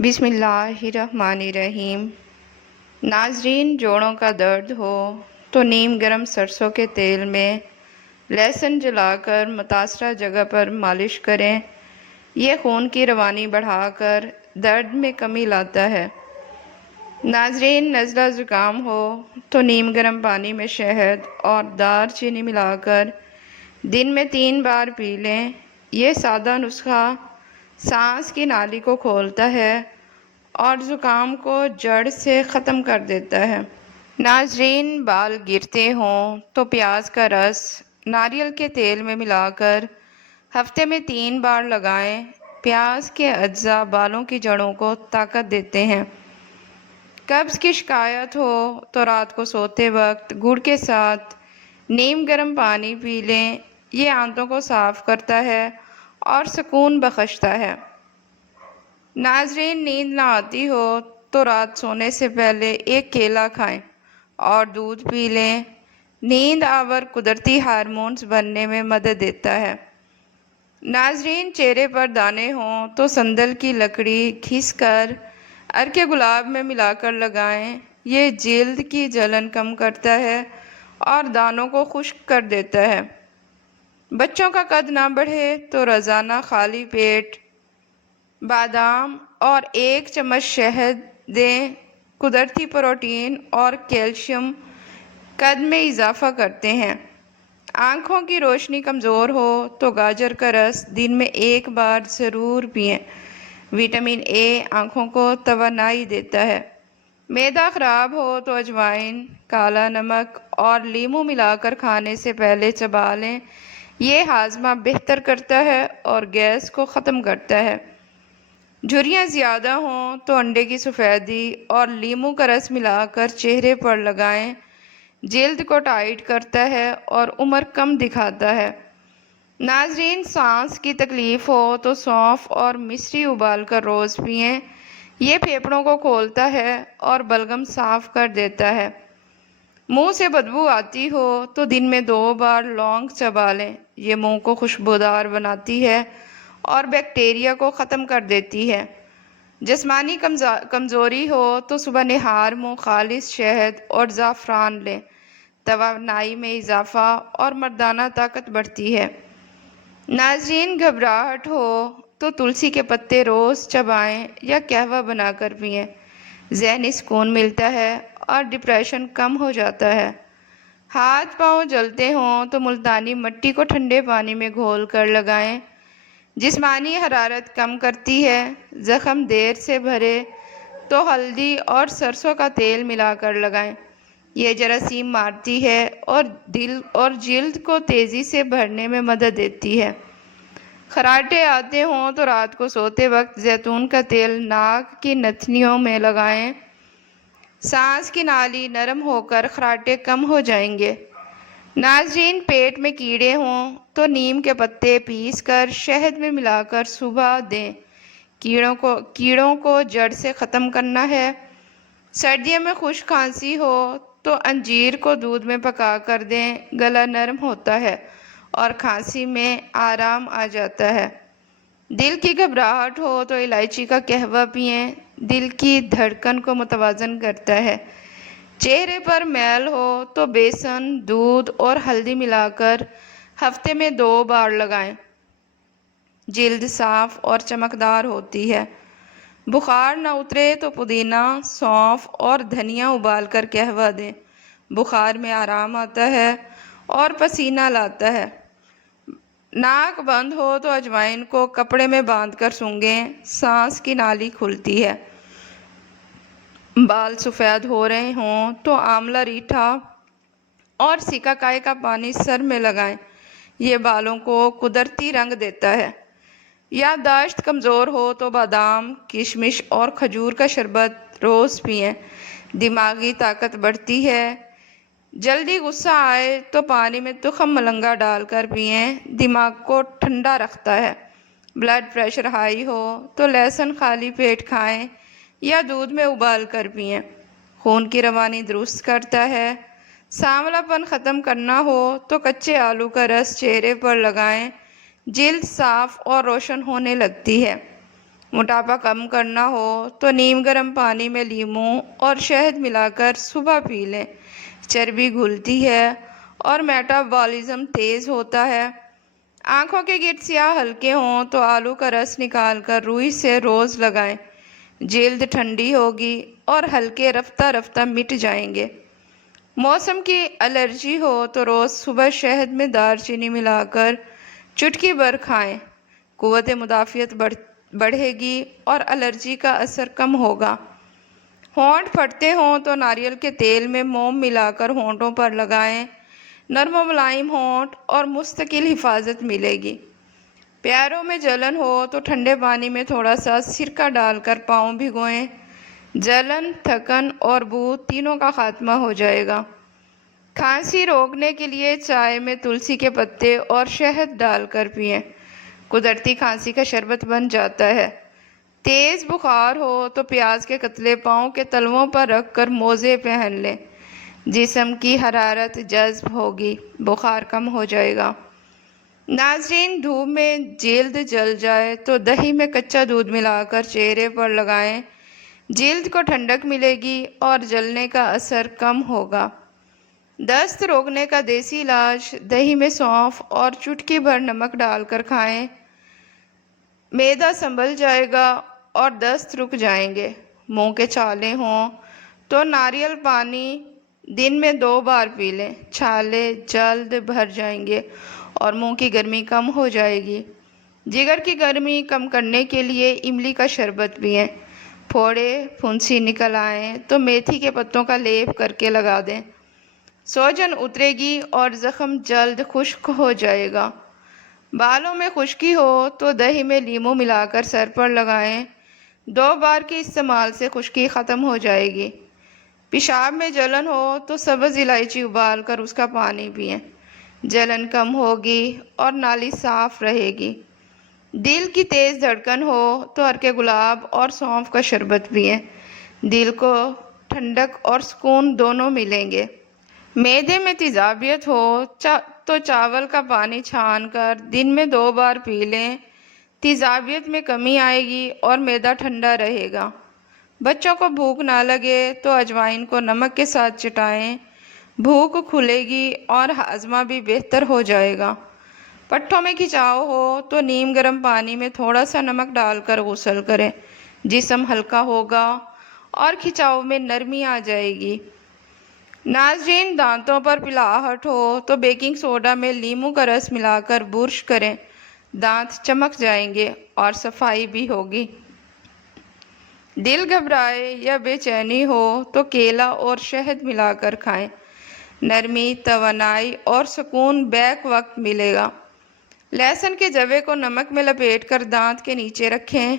بسم اللہ الرحمن الرحیم۔ ناظرین، جوڑوں کا درد ہو تو نیم گرم سرسوں کے تیل میں لہسن جلا کر متاثرہ جگہ پر مالش کریں۔ یہ خون کی روانی بڑھا کر درد میں کمی لاتا ہے۔ ناظرین، نزلہ زکام ہو تو نیم گرم پانی میں شہد اور دار چینی ملا کر دن میں 3 بار پی لیں۔ یہ سادہ نسخہ سانس کی نالی کو کھولتا ہے اور زکام کو جڑ سے ختم کر دیتا ہے۔ ناظرین، بال گرتے ہوں تو پیاز کا رس ناریل کے تیل میں ملا کر ہفتے میں 3 بار لگائیں۔ پیاز کے اجزاء بالوں کی جڑوں کو طاقت دیتے ہیں۔ قبض کی شکایت ہو تو رات کو سوتے وقت گڑ کے ساتھ نیم گرم پانی پی لیں۔ یہ آنتوں کو صاف کرتا ہے اور سکون بخشتا ہے۔ ناظرین، نیند نہ آتی ہو تو رات سونے سے پہلے ایک کیلا کھائیں اور دودھ پی لیں۔ نیند آور قدرتی ہارمونز بننے میں مدد دیتا ہے۔ ناظرین، چہرے پر دانے ہوں تو سندل کی لکڑی گھس کر عرق گلاب میں ملا کر لگائیں۔ یہ جلد کی جلن کم کرتا ہے اور دانوں کو خشک کر دیتا ہے۔ بچوں کا قد نہ بڑھے تو روزانہ خالی پیٹ بادام اور 1 چمچ شہد دیں۔ قدرتی پروٹین اور کیلشیم قد میں اضافہ کرتے ہیں۔ آنکھوں کی روشنی کمزور ہو تو گاجر کا رس دن میں 1 بار ضرور پئیں۔ وٹامن اے آنکھوں کو توانائی دیتا ہے۔ معدہ خراب ہو تو اجوائن، کالا نمک اور لیموں ملا کر کھانے سے پہلے چبا لیں۔ یہ ہاضمہ بہتر کرتا ہے اور گیس کو ختم کرتا ہے۔ جھریاں زیادہ ہوں تو انڈے کی سفیدی اور لیموں کا رس ملا کر چہرے پر لگائیں۔ جلد کو ٹائٹ کرتا ہے اور عمر کم دکھاتا ہے۔ ناظرین، سانس کی تکلیف ہو تو سونف اور مصری ابال کر روز پئیں۔ یہ پھیپھڑوں کو کھولتا ہے اور بلغم صاف کر دیتا ہے۔ منہ سے بدبو آتی ہو تو دن میں 2 بار لونگ چبا لیں۔ یہ منہ کو خوشبودار بناتی ہے اور بیکٹیریا کو ختم کر دیتی ہے۔ جسمانی کمزوری ہو تو صبح نہار منہ خالص شہد اور زعفران لیں۔ توانائی میں اضافہ اور مردانہ طاقت بڑھتی ہے۔ ناظرین، گھبراہٹ ہو تو تلسی کے پتے روز چبائیں یا قہوہ بنا کر پئیں۔ ذہنی سکون ملتا ہے اور ڈپریشن کم ہو جاتا ہے۔ ہاتھ پاؤں جلتے ہوں تو ملتانی مٹی کو ٹھنڈے پانی میں گھول کر لگائیں۔ جسمانی حرارت کم کرتی ہے۔ زخم دیر سے بھرے تو ہلدی اور سرسوں کا تیل ملا کر لگائیں۔ یہ جراثیم مارتی ہے اور دل اور جلد کو تیزی سے بھرنے میں مدد دیتی ہے۔ خراٹے آتے ہوں تو رات کو سوتے وقت زیتون کا تیل ناک کی نتھنیوں میں لگائیں۔ سانس کی نالی نرم ہو کر خراٹے کم ہو جائیں گے۔ ناظرین، پیٹ میں کیڑے ہوں تو نیم کے پتے پیس کر شہد میں ملا کر صبح دیں۔ کیڑوں کو جڑ سے ختم کرنا ہے۔ سردیوں میں خشک کھانسی ہو تو انجیر کو دودھ میں پکا کر دیں۔ گلا نرم ہوتا ہے اور کھانسی میں آرام آ جاتا ہے۔ دل کی گھبراہٹ ہو تو الائچی کا قہوہ پئیں۔ دل کی دھڑکن کو متوازن کرتا ہے۔ چہرے پر میل ہو تو بیسن، دودھ اور ہلدی ملا کر ہفتے میں 2 بار لگائیں۔ جلد صاف اور چمکدار ہوتی ہے۔ بخار نہ اترے تو پودینہ، سونف اور دھنیا ابال کر قہوہ دیں۔ بخار میں آرام آتا ہے اور پسینہ لاتا ہے۔ ناک بند ہو تو اجوائن کو کپڑے میں باندھ کر سونگھیں۔ سانس کی نالی کھلتی ہے۔ بال سفید ہو رہے ہوں تو آملہ ریٹھا اور سیکاکائی کا پانی سر میں لگائیں۔ یہ بالوں کو قدرتی رنگ دیتا ہے۔ یادداشت کمزور ہو تو بادام، کشمش اور کھجور کا شربت روز پئیں۔ دماغی طاقت بڑھتی ہے۔ جلدی غصہ آئے تو پانی میں تخم ملنگا ڈال کر پئیں۔ دماغ کو ٹھنڈا رکھتا ہے۔ بلڈ پریشر ہائی ہو تو لہسن خالی پیٹ کھائیں یا دودھ میں ابال کر پئیں۔ خون کی روانی درست کرتا ہے۔ سانولا پن ختم کرنا ہو تو کچے آلو کا رس چہرے پر لگائیں۔ جلد صاف اور روشن ہونے لگتی ہے۔ موٹاپا کم کرنا ہو تو نیم گرم پانی میں لیموں اور شہد ملا کر صبح پی لیں۔ چربی گھلتی ہے اور میٹابالزم تیز ہوتا ہے۔ آنکھوں کے گرد سیاہ ہلکے ہوں تو آلو کا رس نکال کر روئی سے روز لگائیں۔ جلد ٹھنڈی ہوگی اور ہلکے رفتہ رفتہ مٹ جائیں گے۔ موسم کی الرجی ہو تو روز صبح شہد میں دار چینی ملا کر چٹکی بھر کھائیں۔ قوت مدافعت بڑھے گی اور الرجی کا اثر کم ہوگا۔ ہونٹ پھٹتے ہوں تو ناریل کے تیل میں موم ملا کر ہونٹوں پر لگائیں۔ نرم و ملائم ہونٹ اور مستقل حفاظت ملے گی۔ پیروں میں جلن ہو تو ٹھنڈے پانی میں تھوڑا سا سرکہ ڈال کر پاؤں بھگوئیں۔ جلن، تھکن اور بو تینوں کا خاتمہ ہو جائے گا۔ کھانسی روکنے کے لیے چائے میں تلسی کے پتے اور شہد ڈال کر پئیں۔ قدرتی کھانسی کا شربت بن جاتا ہے۔ تیز بخار ہو تو پیاز کے قطرے پاؤں کے تلووں پر رکھ کر موزے پہن لیں۔ جسم کی حرارت جذب ہوگی، بخار کم ہو جائے گا۔ ناظرین، دھوپ میں جلد جل جائے تو دہی میں کچا دودھ ملا کر چہرے پر لگائیں۔ جلد کو ٹھنڈک ملے گی اور جلنے کا اثر کم ہوگا۔ دست روکنے کا دیسی علاج دہی میں سونف اور چٹکی بھر نمک ڈال کر کھائیں۔ معدہ سنبھل جائے گا اور دست رک جائیں گے۔ منہ کے چھالے ہوں تو ناریل پانی دن میں 2 بار پی لیں۔ چھالے جلد بھر جائیں گے اور منہ کی گرمی کم ہو جائے گی۔ جگر کی گرمی کم کرنے کے لیے املی کا شربت پئیں۔ پھوڑے پھنسی نکل آئیں تو میتھی کے پتوں کا لیپ کر کے لگا دیں۔ سوجن اترے گی اور زخم جلد خشک ہو جائے گا۔ بالوں میں خشکی ہو تو دہی میں لیموں ملا کر سر پر لگائیں۔ 2 بار کے استعمال سے خشکی ختم ہو جائے گی۔ پیشاب میں جلن ہو تو سبز الائچی ابال کر اس کا پانی پئیں۔ جلن کم ہوگی اور نالی صاف رہے گی۔ دل کی تیز دھڑکن ہو تو ارک گلاب اور سونف کا شربت پئیں۔ دل کو ٹھنڈک اور سکون دونوں ملیں گے۔ معدے میں تیزابیت ہو تو چاول کا پانی چھان کر دن میں 2 بار پی لیں۔ تیزابیت میں کمی آئے گی اور معدہ ٹھنڈا رہے گا۔ بچوں کو بھوک نہ لگے تو اجوائن کو نمک کے ساتھ چٹائیں۔ بھوک کھلے گی اور ہاضمہ بھی بہتر ہو جائے گا۔ پٹھوں میں کھچاؤ ہو تو نیم گرم پانی میں تھوڑا سا نمک ڈال کر غسل کریں۔ جسم ہلکا ہوگا اور کھچاؤ میں نرمی آ جائے گی۔ ناظرین، دانتوں پر پلاہٹ ہو تو بیکنگ سوڈا میں لیموں کا رس ملا کر برش کریں۔ دانت چمک جائیں گے اور صفائی بھی ہوگی۔ دل گھبرائے یا بے چینی ہو تو کیلا اور شہد ملا کر کھائیں۔ نرمی، توانائی اور سکون بیک وقت ملے گا۔ لہسن کے جوے کو نمک میں لپیٹ کر دانت کے نیچے رکھیں۔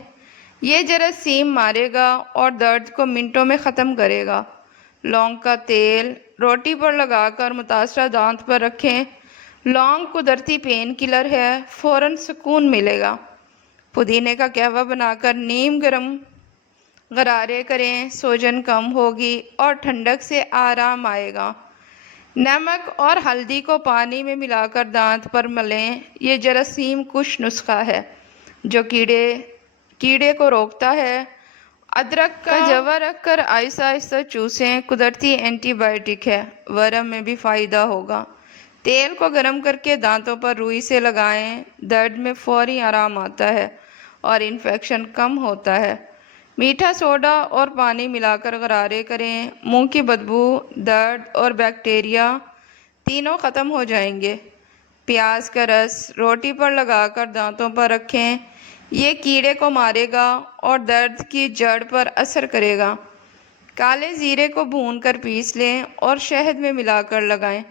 یہ جراثیم مارے گا اور درد کو منٹوں میں ختم کرے گا۔ لونگ کا تیل روٹی پر لگا کر متاثرہ دانت پر رکھیں۔ لونگ قدرتی پین کلر ہے، فوراً سکون ملے گا۔ پودینے کا قہوہ بنا کر نیم گرم غرارے کریں، سوجن کم ہوگی اور ٹھنڈک سے آرام آئے گا۔ نمک اور ہلدی کو پانی میں ملا کر دانت پر ملیں۔ یہ جراثیم کش نسخہ ہے جو کیڑے کو روکتا ہے۔ ادرک کا جوا رکھ کر آہستہ آہستہ چوسیں، قدرتی اینٹی بائیوٹک ہے، ورم میں بھی فائدہ ہوگا۔ تیل کو گرم کر کے دانتوں پر روئی سے لگائیں، درد میں فوری آرام آتا ہے اور انفیکشن کم ہوتا ہے۔ میٹھا سوڈا اور پانی ملا کر غرارے کریں، منہ کی بدبو، درد اور بیکٹیریا تینوں ختم ہو جائیں گے۔ پیاز کا رس روٹی پر لگا کر دانتوں پر رکھیں، یہ کیڑے کو مارے گا اور درد کی جڑ پر اثر کرے گا۔ کالے زیرے کو بھون کر پیس لیں اور شہد میں ملا کر لگائیں۔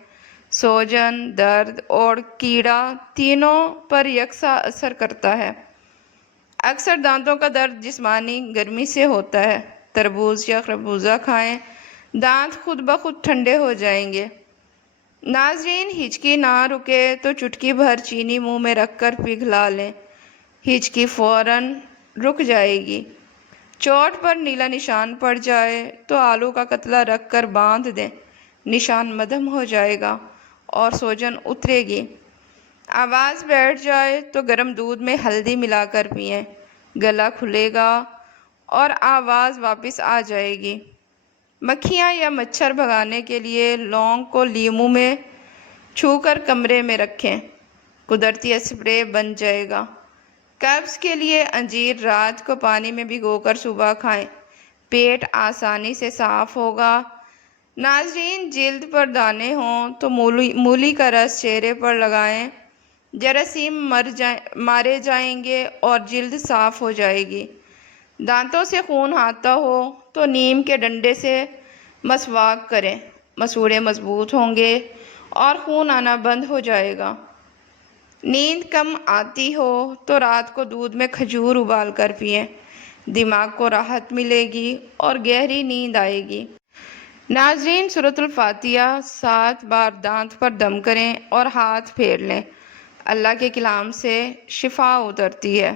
سوجن، درد اور کیڑا تینوں پر یکساں اثر کرتا ہے۔ اکثر دانتوں کا درد جسمانی گرمی سے ہوتا ہے۔ تربوز یا خربوزہ کھائیں، دانت خود بخود ٹھنڈے ہو جائیں گے۔ ناظرین، ہچکی نہ رکے تو چٹکی بھر چینی منہ میں رکھ کر پگھلا لیں، ہچکی فوراً رک جائے گی۔ چوٹ پر نیلا نشان پڑ جائے تو آلو کا قطلہ رکھ کر باندھ دیں، نشان مدھم ہو جائے گا اور سوجن اترے گی۔ آواز بیٹھ جائے تو گرم دودھ میں ہلدی ملا کر پئیں، گلا کھلے گا اور آواز واپس آ جائے گی۔ مکھیاں یا مچھر بھگانے کے لیے لونگ کو لیموں میں چھو کر کمرے میں رکھیں، قدرتی اسپرے بن جائے گا۔ قبض کے لیے انجیر رات کو پانی میں بھگو کر صبح کھائیں، پیٹ آسانی سے صاف ہوگا۔ ناظرین، جلد پر دانے ہوں تو مولی کا رس چہرے پر لگائیں، جراثیم مارے جائیں گے اور جلد صاف ہو جائے گی۔ دانتوں سے خون آتا ہو تو نیم کے ڈنڈے سے مسواک کریں، مسوڑے مضبوط ہوں گے اور خون آنا بند ہو جائے گا۔ نیند کم آتی ہو تو رات کو دودھ میں کھجور ابال کر پئیں، دماغ کو راحت ملے گی اور گہری نیند آئے گی۔ ناظرین، سورۃ الفاتحہ 7 بار دانت پر دم کریں اور ہاتھ پھیر لیں، اللہ کے کلام سے شفا اترتی ہے۔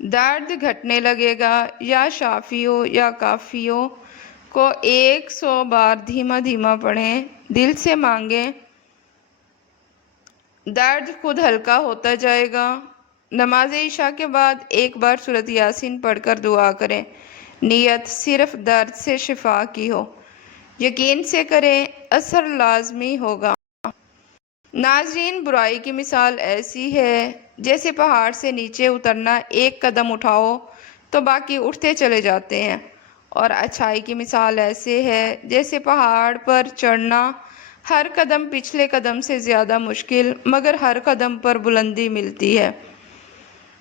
درد گھٹنے لگے گا، یا شافیوں یا کافیوں کو 100 بار دھیما دھیما پڑھیں، دل سے مانگیں، درد خود ہلکا ہوتا جائے گا۔ نماز عشاء کے بعد 1 بار سورۃ یاسین پڑھ کر دعا کریں، نیت صرف درد سے شفا کی ہو، یقین سے کریں، اثر لازمی ہوگا۔ ناظرین، برائی کی مثال ایسی ہے جیسے پہاڑ سے نیچے اترنا، 1 قدم اٹھاؤ تو باقی اٹھتے چلے جاتے ہیں، اور اچھائی کی مثال ایسے ہے جیسے پہاڑ پر چڑھنا، ہر قدم پچھلے قدم سے زیادہ مشکل مگر ہر قدم پر بلندی ملتی ہے۔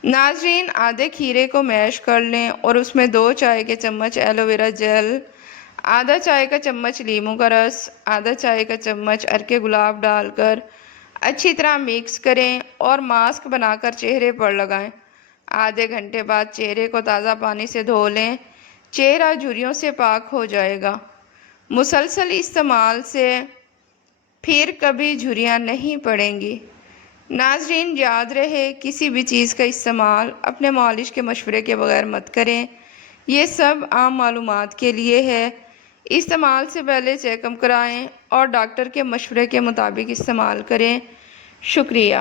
ناظرین، آدھے کھیرے کو میش کر لیں اور اس میں 2 چائے کے چمچ ایلو ویرا جیل، آدھا چائے کا چمچ لیموں کا رس، آدھا چائے کا چمچ عرق گلاب ڈال کر اچھی طرح مکس کریں اور ماسک بنا کر چہرے پر لگائیں۔ آدھے گھنٹے بعد چہرے کو تازہ پانی سے دھو لیں، چہرہ جھریوں سے پاک ہو جائے گا۔ مسلسل استعمال سے پھر کبھی جھریاں نہیں پڑیں گی۔ ناظرین، یاد رہے، کسی بھی چیز کا استعمال اپنے معالج کے مشورے کے بغیر مت کریں، یہ سب عام معلومات کے لیے ہے۔ استعمال سے پہلے چیک اپ کرائیں اور ڈاکٹر کے مشورے کے مطابق استعمال کریں۔ شکریہ۔